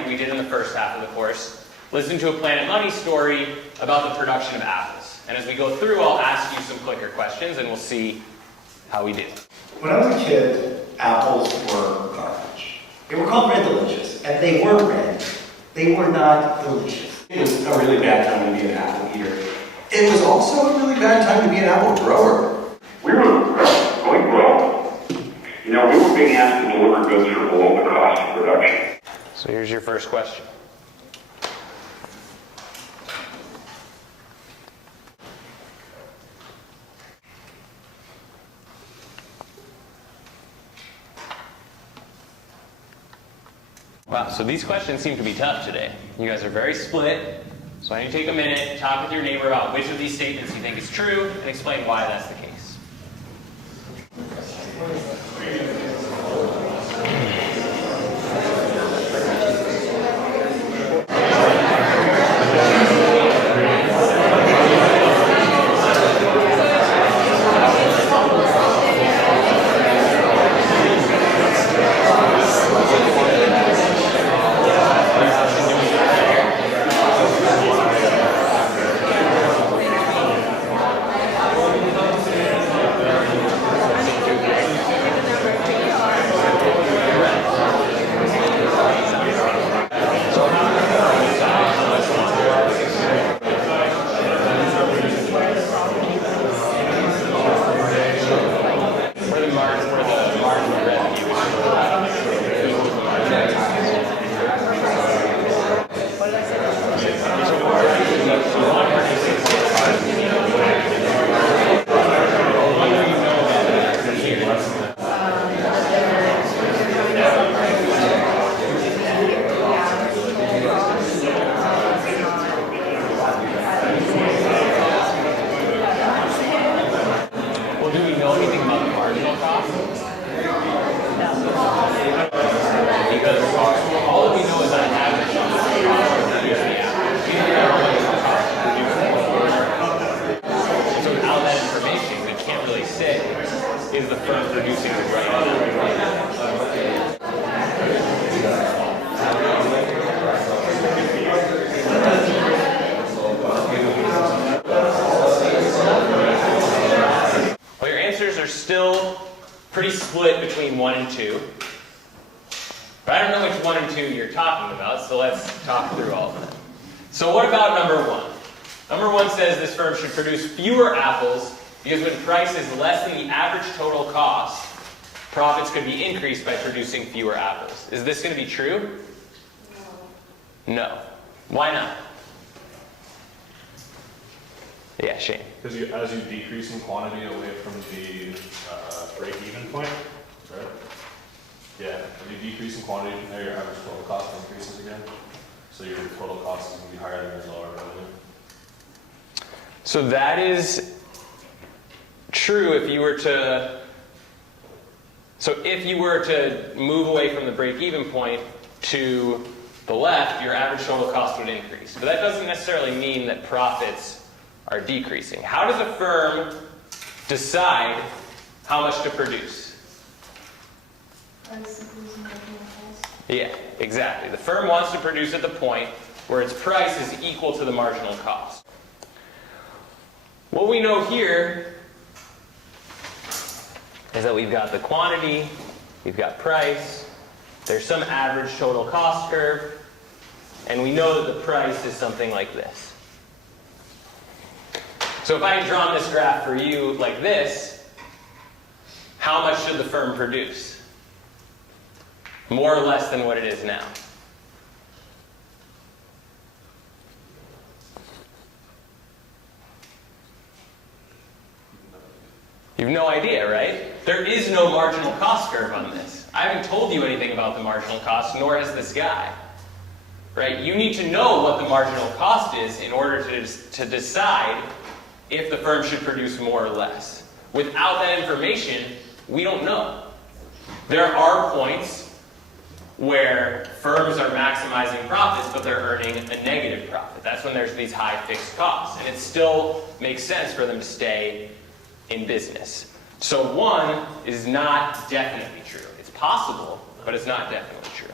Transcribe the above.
like we did in the first half of the course, listen to a Planet Money story about the production of apples. And as we go through, I'll ask you some clicker questions and we'll see how we do. When I was a kid, apples were garbage. They were called Red Delicious, and they were red. They were not delicious. It was a really bad time to be an apple eater. It was also a really bad time to be an apple grower. We were going well. You know, we were being asked to deliver goods for below the cost of production. So here's your first question. Wow, so these questions seem to be tough today. You guys are very split. So I need to take a minute, talk with your neighbor about which of these statements you think is true, and explain why that's the case. Is the firm producing the right? Well, your answers are still pretty split between 1 and 2. But I don't know which 1 and 2 you're talking about, so let's talk through all of them. So what about number 1? Number 1 says this firm should produce fewer apples because when price is less than the average total cost, profits could be increased by producing fewer apples. Is this going to be true? No. Why not? Yeah, Shane. Because as you decrease in quantity away from the break-even point, right? Yeah, when you decrease in quantity, now your average total cost increases again. So your total cost is going to be higher than your lower revenue. So that is true if you were to, move away from the break-even point to the left, your average total cost would increase. But that doesn't necessarily mean that profits are decreasing. How does a firm decide how much to produce? Yeah, exactly. The firm wants to produce at the point where its price is equal to the marginal cost. What we know here is that we've got the quantity, we've got price, there's some average total cost curve, and we know that the price is something like this. So if I had drawn this graph for you like this, how much should the firm produce? More or less than what it is now? You have no idea, right? There is no marginal cost curve on this. I haven't told you anything about the marginal cost, nor has this guy. Right? You need to know what the marginal cost is in order to decide if the firm should produce more or less. Without that information, we don't know. There are points where firms are maximizing profits, but they're earning a negative profit. That's when there's these high fixed costs. And it still makes sense for them to stay in business. So 1 is not definitely true. It's possible, but it's not definitely true.